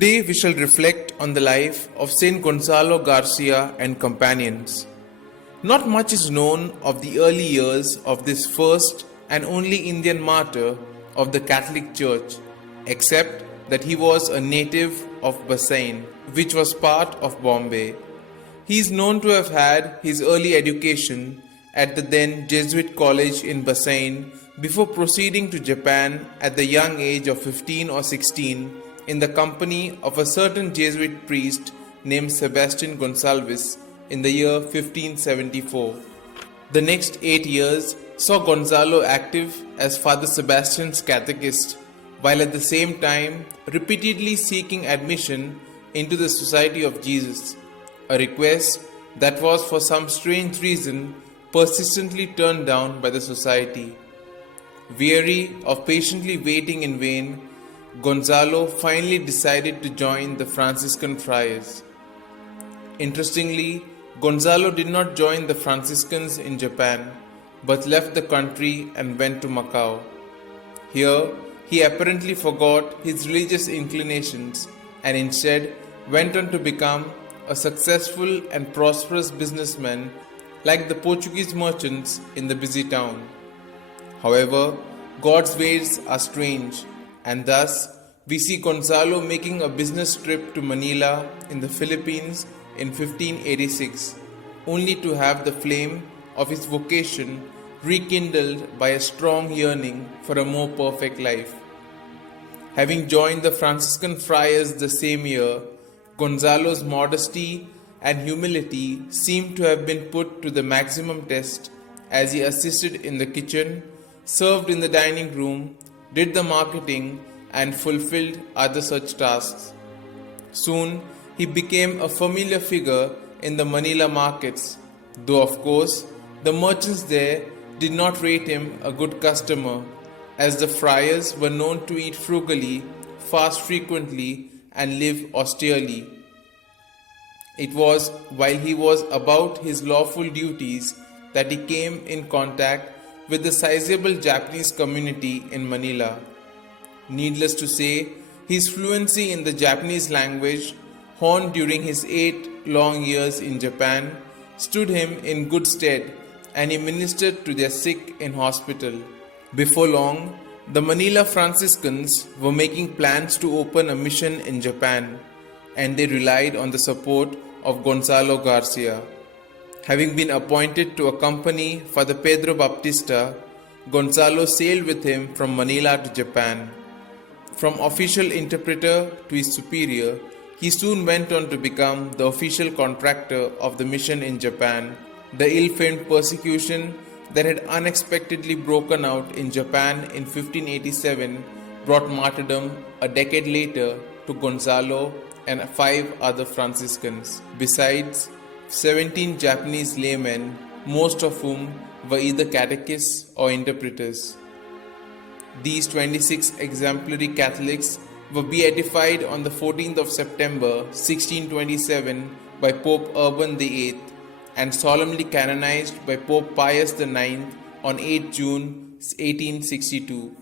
Today we shall reflect on the life of Saint Gonsalo Garcia and companions. Not much is known of the early years of this first and only Indian martyr of the Catholic Church, except that he was a native of Bassein, which was part of Bombay. He is known to have had his early education at the then Jesuit college in Bassein before proceeding to Japan at the young age of 15 or 16 in the company of a certain Jesuit priest named Sebastian Gonsalves in the year 1574. The next 8 years saw Gonzalo active as Father Sebastian's catechist, while at the same time repeatedly seeking admission into the Society of Jesus, a request that was for some strange reason persistently turned down by the society. Weary of patiently waiting in vain, Gonzalo finally decided to join the Franciscan friars. Interestingly, Gonzalo did not join the Franciscans in Japan, but left the country and went to Macau. Here, he apparently forgot his religious inclinations and instead went on to become a successful and prosperous businessman like the Portuguese merchants in the busy town. However, God's ways are strange, and thus we see Gonzalo making a business trip to Manila in the Philippines in 1586, only to have the flame of his vocation rekindled by a strong yearning for a more perfect life. Having joined the Franciscan friars the same year, Gonzalo's modesty and humility seem to have been put to the maximum test as he assisted in the kitchen, served in the dining room, did the marketing, and fulfilled other such tasks. Soon, he became a familiar figure in the Manila markets, though of course, the merchants there did not rate him a good customer, as the friars were known to eat frugally, fast frequently, and live austerely. It was while he was about his lawful duties that he came in contact with the sizable Japanese community in Manila. Needless to say, his fluency in the Japanese language, honed during his 8 long years in Japan, stood him in good stead, and he ministered to their sick in hospital. Before long, the Manila Franciscans were making plans to open a mission in Japan, and they relied on the support of Gonzalo Garcia. Having been appointed to accompany Father Pedro Baptista, Gonzalo sailed with him from Manila to Japan. From official interpreter to his superior, he soon went on to become the official contractor of the mission in Japan. The ill-famed persecution that had unexpectedly broken out in Japan in 1587 brought martyrdom a decade later to Gonzalo and 5 other Franciscans, besides 17 Japanese laymen, most of whom were either catechists or interpreters. These 26 exemplary Catholics were beatified on the 14th of September 1627 by Pope Urban VIII and solemnly canonized by Pope Pius IX on 8 June 1862.